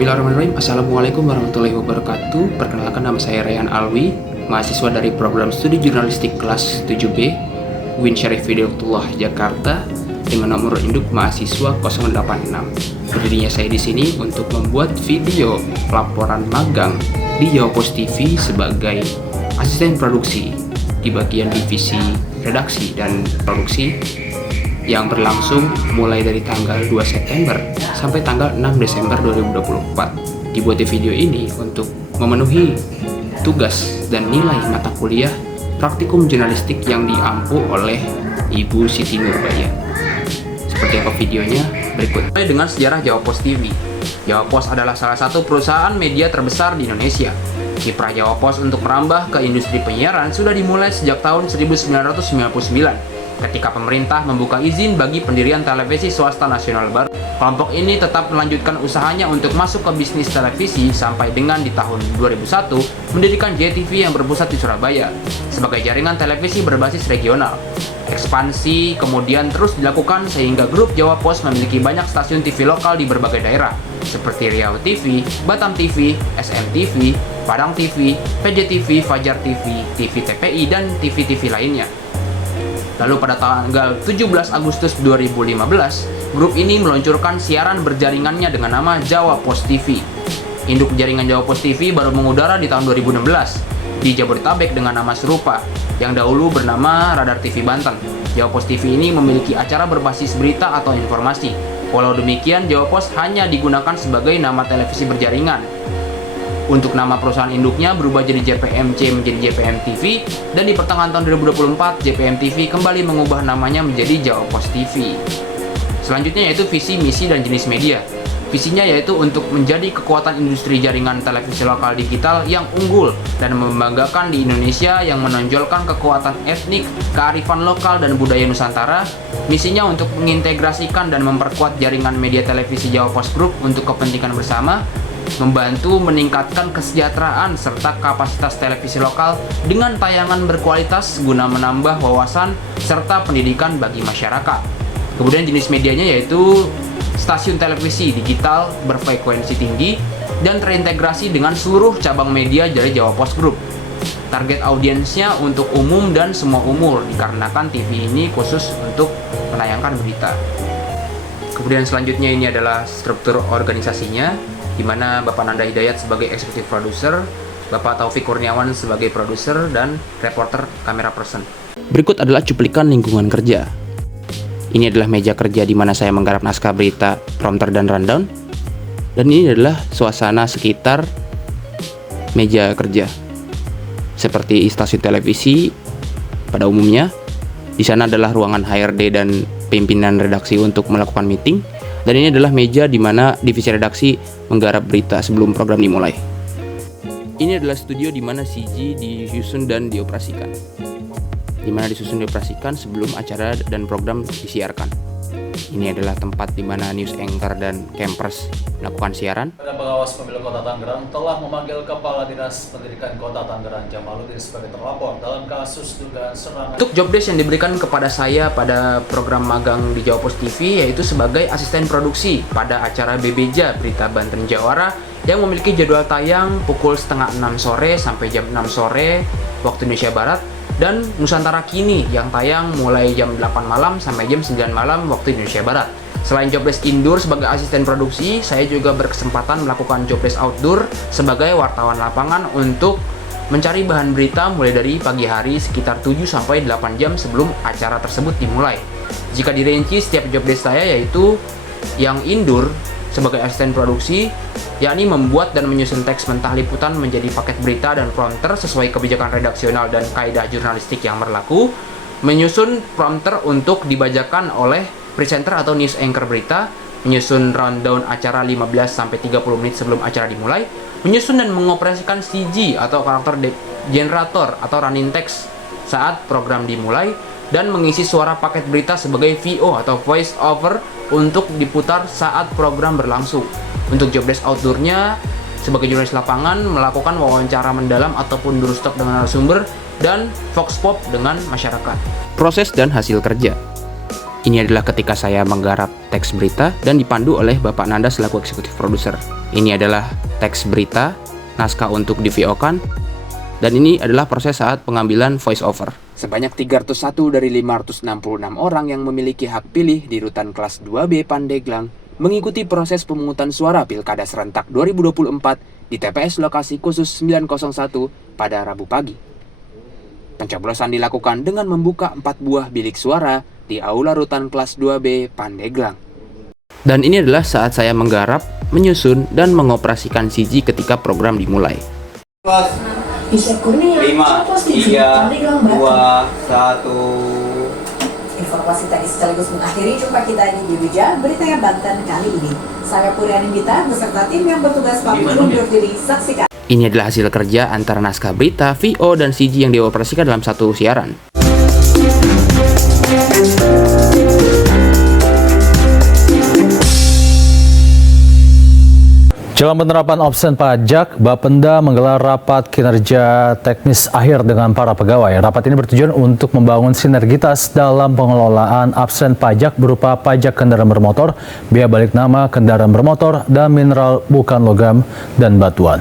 Bismillahirrahmanirrahim. Assalamualaikum warahmatullahi wabarakatuh. Perkenalkan, nama saya Rayhan Alwi, mahasiswa dari program studi jurnalistik kelas 7B UIN Syarif Hidayatullah Jakarta dengan nomor induk mahasiswa 086. Berdirinya saya di sini untuk membuat video laporan magang di Jawa Pos TV sebagai asisten produksi di bagian divisi redaksi dan produksi yang berlangsung mulai dari tanggal 2 September sampai tanggal 6 Desember 2024. Dibuat video ini untuk memenuhi tugas dan nilai mata kuliah praktikum jurnalistik yang diampu oleh Ibu Siti Nurbaya. Seperti apa videonya berikut. Dengan sejarah Jawa Pos TV. Jawa Pos adalah salah satu perusahaan media terbesar di Indonesia. Kiprah Jawa Pos untuk merambah ke industri penyiaran sudah dimulai sejak tahun 1999. Ketika pemerintah membuka izin bagi pendirian televisi swasta nasional baru. Kelompok ini tetap melanjutkan usahanya untuk masuk ke bisnis televisi sampai dengan di tahun 2001 mendirikan JTV yang berpusat di Surabaya sebagai jaringan televisi berbasis regional. Ekspansi kemudian terus dilakukan sehingga grup Jawa Pos memiliki banyak stasiun TV lokal di berbagai daerah seperti Riau TV, Batam TV, SMTV, Padang TV, PJTV, Fajar TV, TV TPI, dan TV-TV lainnya. Lalu pada tanggal 17 Agustus 2015, grup ini meluncurkan siaran berjaringannya dengan nama Jawa Pos TV. Induk jaringan Jawa Pos TV baru mengudara di tahun 2016 di Jabodetabek dengan nama serupa, yang dahulu bernama Radar TV Banten. Jawa Pos TV ini memiliki acara berbasis berita atau informasi. Walau demikian, Jawa Pos hanya digunakan sebagai nama televisi berjaringan. Untuk nama perusahaan induknya berubah jadi JPMC menjadi JPM TV, dan di pertengahan tahun 2024 JPM TV kembali mengubah namanya menjadi Jawa Pos TV. Selanjutnya yaitu visi, misi, dan jenis media. Visinya yaitu untuk menjadi kekuatan industri jaringan televisi lokal digital yang unggul dan membanggakan di Indonesia, yang menonjolkan kekuatan etnik, kearifan lokal, dan budaya Nusantara. Misinya untuk mengintegrasikan dan memperkuat jaringan media televisi Jawa Pos Group untuk kepentingan bersama, membantu meningkatkan kesejahteraan serta kapasitas televisi lokal dengan tayangan berkualitas guna menambah wawasan serta pendidikan bagi masyarakat. Kemudian jenis medianya yaitu stasiun televisi digital berfrekuensi tinggi dan terintegrasi dengan seluruh cabang media dari Jawa Pos Group. Target audiensnya untuk umum dan semua umur, dikarenakan TV ini khusus untuk menayangkan berita. Kemudian selanjutnya ini adalah struktur organisasinya, di mana Bapak Nanda Hidayat sebagai eksekutif produser, Bapak Taufik Kurniawan sebagai produser, dan reporter kamera person. Berikut adalah cuplikan lingkungan kerja. Ini adalah meja kerja di mana saya menggarap naskah berita, prompter, dan rundown. Dan ini adalah suasana sekitar meja kerja. Seperti stasiun televisi pada umumnya. Di sana adalah ruangan HRD dan pimpinan redaksi untuk melakukan meeting. Dan ini adalah meja di mana divisi redaksi menggarap berita sebelum program dimulai. Ini adalah studio di mana CG disusun dan dioperasikan. Di mana disusun dioperasikan sebelum acara dan program disiarkan. Ini adalah tempat di mana news anchor dan campers melakukan siaran. Badan Pengawas Pemilu Kota Tangerang telah memanggil Kepala Dinas Pendidikan Kota Tangerang Jamaluddin sebagai terlapor dalam kasus dugaan serangan. Untuk job desk yang diberikan kepada saya pada program magang di Jawa Pos TV yaitu sebagai asisten produksi pada acara BBJ Berita Banten Jawara yang memiliki jadwal tayang pukul setengah 6 sore sampai jam 6 sore waktu Indonesia Barat, dan Nusantara Kini yang tayang mulai jam 8 malam sampai jam 9 malam waktu Indonesia Barat. Selain jobdesk indoor sebagai asisten produksi, saya juga berkesempatan melakukan jobdesk outdoor sebagai wartawan lapangan untuk mencari bahan berita mulai dari pagi hari sekitar 7 sampai 8 jam sebelum acara tersebut dimulai. Jika dirinci setiap jobdesk saya yaitu yang indoor sebagai asisten produksi, yakni membuat dan menyusun teks mentah liputan menjadi paket berita dan prompter sesuai kebijakan redaksional dan kaidah jurnalistik yang berlaku, menyusun prompter untuk dibacakan oleh presenter atau news anchor berita, menyusun rundown acara 15-30 menit sebelum acara dimulai, menyusun dan mengoperasikan CG atau karakter generator atau running text saat program dimulai, dan mengisi suara paket berita sebagai VO atau voice over untuk diputar saat program berlangsung. Untuk jobdesk outdoornya sebagai jurnalis lapangan melakukan wawancara mendalam ataupun doorstop dengan narasumber dan vox pop dengan masyarakat. Proses dan hasil kerja. Ini adalah ketika saya menggarap teks berita dan dipandu oleh Bapak Nanda selaku eksekutif produser. Ini adalah teks berita, naskah untuk di-VO-kan, dan ini adalah proses saat pengambilan voice over. Sebanyak 301 dari 566 orang yang memiliki hak pilih di rutan kelas 2B Pandeglang mengikuti proses pemungutan suara Pilkada Serentak 2024 di TPS lokasi khusus 901 pada Rabu pagi. Pencoblosan dilakukan dengan membuka 4 buah bilik suara di aula rutan kelas 2B Pandeglang. Dan ini adalah saat saya menggarap, menyusun, dan mengoperasikan CG ketika program dimulai. 5, 4, 3, 2, 1. Informasi tadi sekaligus mengakhiri jumpa kita di Wija Beritanya Banten kali ini. Saya Puri Anindita beserta tim yang bertugas pamit undur diri, saksikan. Ini adalah hasil kerja antara naskah berita, VO, dan CG yang dioperasikan dalam satu siaran. Jelang penerapan opsen pajak, Bapenda menggelar rapat kinerja teknis akhir dengan para pegawai. Rapat ini bertujuan untuk membangun sinergitas dalam pengelolaan absen pajak berupa pajak kendaraan bermotor, biaya balik nama kendaraan bermotor, dan mineral bukan logam dan batuan.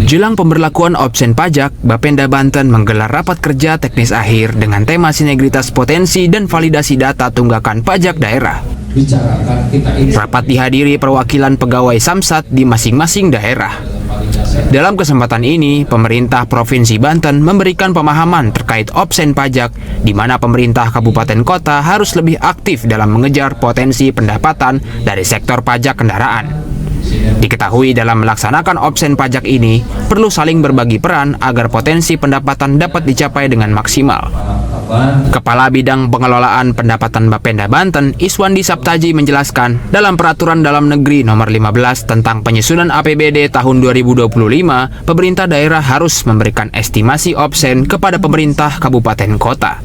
Jelang pemberlakuan opsen pajak, Bapenda Banten menggelar rapat kerja teknis akhir dengan tema sinergitas potensi dan validasi data tunggakan pajak daerah. Rapat dihadiri perwakilan pegawai Samsat di masing-masing daerah. Dalam kesempatan ini, pemerintah Provinsi Banten memberikan pemahaman terkait opsen pajak, di mana pemerintah kabupaten kota harus lebih aktif dalam mengejar potensi pendapatan dari sektor pajak kendaraan. Diketahui dalam melaksanakan opsen pajak ini, perlu saling berbagi peran agar potensi pendapatan dapat dicapai dengan maksimal. Kepala Bidang Pengelolaan Pendapatan Bapenda Banten, Iswandi Saptaji menjelaskan, dalam Peraturan Dalam Negeri Nomor 15 tentang penyusunan APBD tahun 2025, pemerintah daerah harus memberikan estimasi opsen kepada pemerintah kabupaten kota.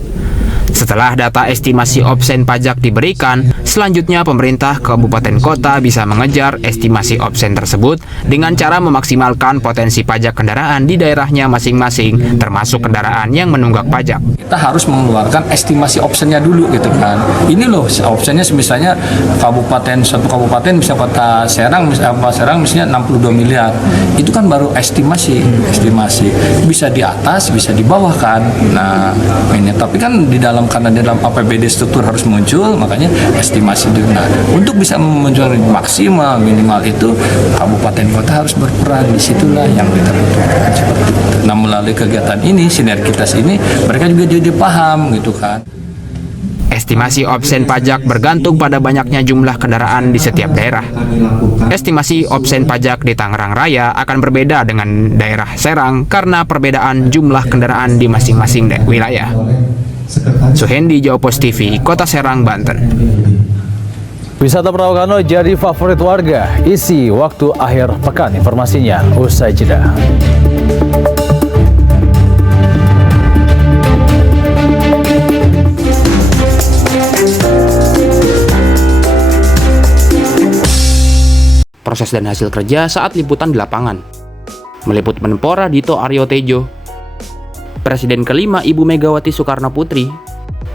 Setelah data estimasi opsen pajak diberikan, selanjutnya pemerintah kabupaten kota bisa mengejar estimasi opsen tersebut dengan cara memaksimalkan potensi pajak kendaraan di daerahnya masing-masing, termasuk kendaraan yang menunggak pajak. Kita harus mengeluarkan estimasi opsennya dulu gitu kan. Ini loh opsennya misalnya satu kabupaten bisa Kota Serang misalnya 62 miliar. Itu kan baru estimasi. Bisa di atas, bisa di bawah kan. Nah, ini tapi kan karena di dalam APBD struktur harus muncul, makanya estimasi dulu. Nah, untuk bisa memunculkan maksimal minimal itu kabupaten kota harus berperan, disitulah yang kita butuhkan seperti itu. Nah, melalui kegiatan ini, sinergitas ini, mereka juga jadi paham gitu kan. Estimasi opsen pajak bergantung pada banyaknya jumlah kendaraan di setiap daerah. Estimasi opsen pajak di Tangerang Raya akan berbeda dengan daerah Serang karena perbedaan jumlah kendaraan di masing-masing wilayah. Suhendi, Jawa Post TV, Kota Serang, Banten. Wisata Perahu jadi favorit warga. Isi waktu akhir pekan, informasinya usai jeda. Proses dan hasil kerja saat liputan di lapangan. Meliput Menpora Dito Aryo Tejo, Presiden kelima Ibu Megawati Soekarno Putri,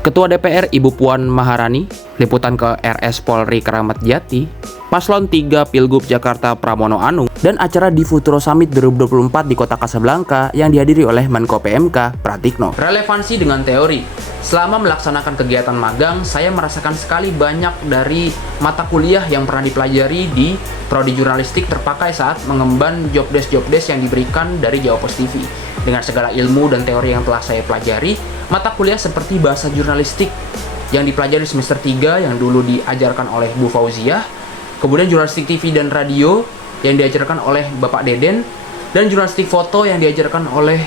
Ketua DPR Ibu Puan Maharani, liputan ke RS Polri Kramat Jati, Paslon 3 Pilgub Jakarta Pramono Anung, dan acara di Futuro Summit 2024 di Kota Kasablanka yang dihadiri oleh Menko PMK Pratikno. Relevansi dengan teori. Selama melaksanakan kegiatan magang, saya merasakan sekali banyak dari mata kuliah yang pernah dipelajari di Prodi Jurnalistik terpakai saat mengemban jobdesk yang diberikan dari Jawa Post TV. Dengan segala ilmu dan teori yang telah saya pelajari, mata kuliah seperti bahasa jurnalistik yang dipelajari semester 3 yang dulu diajarkan oleh Bu Fauziah, kemudian jurnalistik TV dan radio yang diajarkan oleh Bapak Deden, dan jurnalistik foto yang diajarkan oleh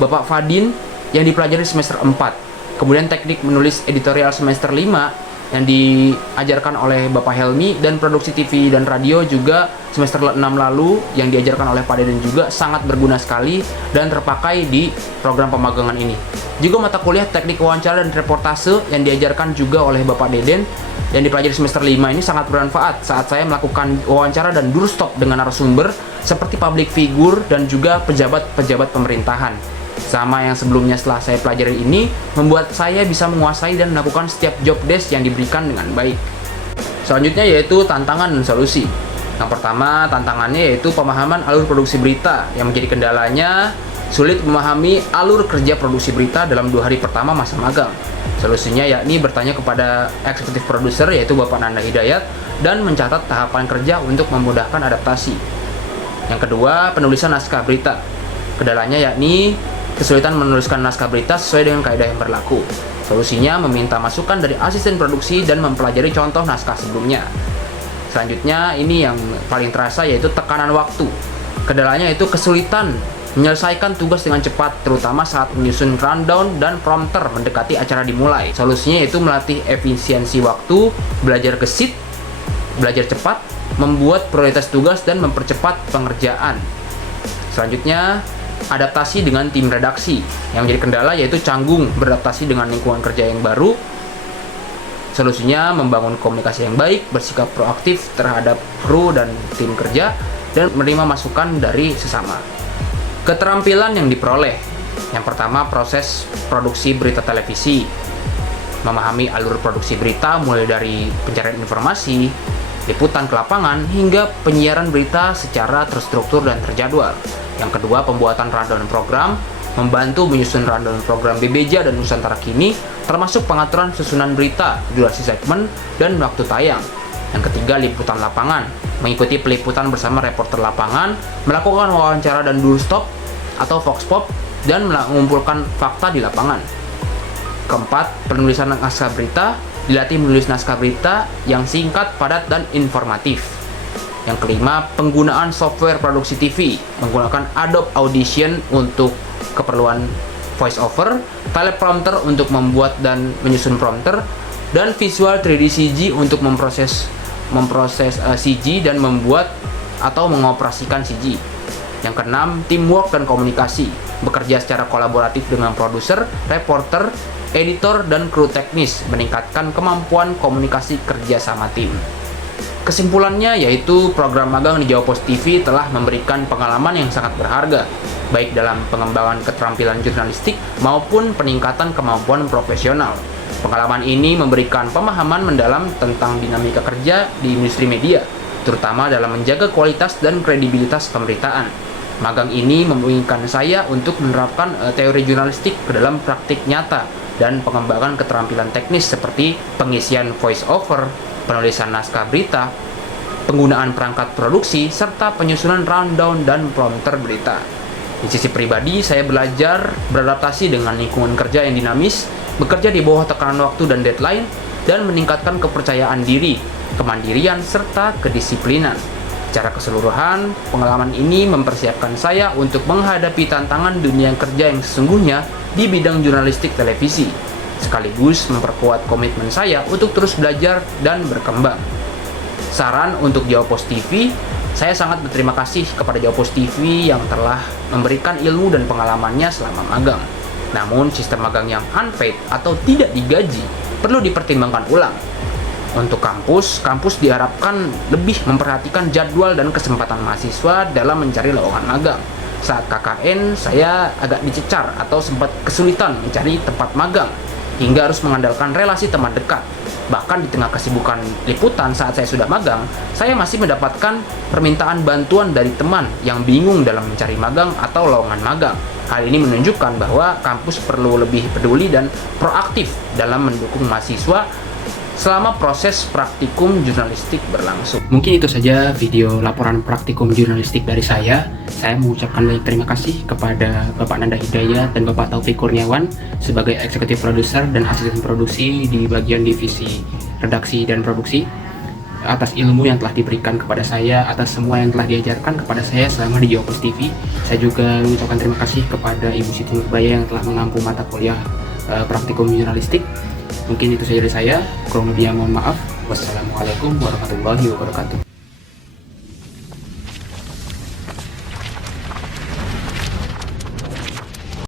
Bapak Fadin yang dipelajari semester 4. Kemudian teknik menulis editorial semester 5 yang diajarkan oleh Bapak Helmi, dan produksi TV dan radio juga semester 6 lalu yang diajarkan oleh Pak Deden juga sangat berguna sekali dan terpakai di program pemagangan ini. Juga mata kuliah teknik wawancara dan reportase yang diajarkan juga oleh Bapak Deden yang dipelajari semester 5 ini sangat bermanfaat saat saya melakukan wawancara dan doorstop dengan narasumber seperti public figure dan juga pejabat-pejabat pemerintahan. Sama yang sebelumnya setelah saya pelajari ini, membuat saya bisa menguasai dan melakukan setiap job desk yang diberikan dengan baik. Selanjutnya yaitu tantangan dan solusi. Yang pertama, tantangannya yaitu pemahaman alur produksi berita, yang menjadi kendalanya sulit memahami alur kerja produksi berita dalam 2 hari pertama masa magang. Solusinya yakni bertanya kepada eksekutif produser yaitu Bapak Nanda Hidayat dan mencatat tahapan kerja untuk memudahkan adaptasi. Yang kedua, penulisan naskah berita. Kendalanya yakni kesulitan menuliskan naskah berita sesuai dengan kaidah yang berlaku. Solusinya meminta masukan dari asisten produksi dan mempelajari contoh naskah sebelumnya. Selanjutnya, ini yang paling terasa yaitu tekanan waktu. Kendalanya itu kesulitan menyelesaikan tugas dengan cepat, terutama saat menyusun rundown dan prompter mendekati acara dimulai. Solusinya yaitu melatih efisiensi waktu, belajar gesit, belajar cepat, membuat prioritas tugas, dan mempercepat pengerjaan. Selanjutnya, adaptasi dengan tim redaksi. Yang menjadi kendala yaitu canggung beradaptasi dengan lingkungan kerja yang baru. Solusinya membangun komunikasi yang baik, bersikap proaktif terhadap kru dan tim kerja, dan menerima masukan dari sesama. Keterampilan yang diperoleh. Yang pertama, proses produksi berita televisi. Memahami alur produksi berita mulai dari pencarian informasi, liputan ke lapangan, hingga penyiaran berita secara terstruktur dan terjadwal. Yang kedua, pembuatan rundown program, membantu menyusun rundown program BBJ dan Nusantara Kini, termasuk pengaturan susunan berita, durasi segmen, dan waktu tayang. Yang ketiga, liputan lapangan, mengikuti peliputan bersama reporter lapangan, melakukan wawancara dan doorstop atau vox pop, dan mengumpulkan fakta di lapangan. Keempat, penulisan naskah berita, dilatih menulis naskah berita yang singkat, padat, dan informatif. Yang kelima, penggunaan software produksi TV, menggunakan Adobe Audition untuk keperluan voice over, teleprompter untuk membuat dan menyusun prompter, dan visual 3D CG untuk memproses CG dan membuat atau mengoperasikan CG. Yang keenam, teamwork dan komunikasi, bekerja secara kolaboratif dengan produser, reporter, editor, dan kru teknis, meningkatkan kemampuan komunikasi kerja sama tim. Kesimpulannya yaitu program magang di Jawa Post TV telah memberikan pengalaman yang sangat berharga, baik dalam pengembangan keterampilan jurnalistik maupun peningkatan kemampuan profesional. Pengalaman ini memberikan pemahaman mendalam tentang dinamika kerja di industri media, terutama dalam menjaga kualitas dan kredibilitas pemberitaan. Magang ini memungkinkan saya untuk menerapkan teori jurnalistik ke dalam praktik nyata dan pengembangan keterampilan teknis seperti pengisian voice over, penulisan naskah berita, penggunaan perangkat produksi, serta penyusunan rundown dan prompter berita. Di sisi pribadi, saya belajar beradaptasi dengan lingkungan kerja yang dinamis, bekerja di bawah tekanan waktu dan deadline, dan meningkatkan kepercayaan diri, kemandirian, serta kedisiplinan. Secara keseluruhan, pengalaman ini mempersiapkan saya untuk menghadapi tantangan dunia kerja yang sesungguhnya di bidang jurnalistik televisi, sekaligus memperkuat komitmen saya untuk terus belajar dan berkembang. Saran untuk Jawa Post TV, saya sangat berterima kasih kepada Jawa Post TV yang telah memberikan ilmu dan pengalamannya selama magang. Namun, sistem magang yang unpaid atau tidak digaji perlu dipertimbangkan ulang. Untuk kampus diharapkan lebih memperhatikan jadwal dan kesempatan mahasiswa dalam mencari lowongan magang. Saat KKN, saya agak dicecar atau sempat kesulitan mencari tempat magang, hingga harus mengandalkan relasi teman dekat. Bahkan di tengah kesibukan liputan saat saya sudah magang, saya masih mendapatkan permintaan bantuan dari teman yang bingung dalam mencari magang atau lowongan magang. Hal ini menunjukkan bahwa kampus perlu lebih peduli dan proaktif dalam mendukung mahasiswa selama proses praktikum jurnalistik berlangsung. Mungkin itu saja video laporan praktikum jurnalistik dari saya. Saya mengucapkan banyak terima kasih kepada Bapak Nanda Hidayat dan Bapak Taufik Kurniawan sebagai eksekutif produser dan asisten produksi di bagian divisi redaksi dan produksi, atas ilmu yang telah diberikan kepada saya, atas semua yang telah diajarkan kepada saya selama di Jawa Post TV. Saya juga mengucapkan terima kasih kepada Ibu Siti Nurbaya yang telah mengampu mata kuliah praktikum jurnalistik. Mungkin itu saja dari saya. Kurang lebihnya mohon maaf. Wassalamualaikum warahmatullahi wabarakatuh.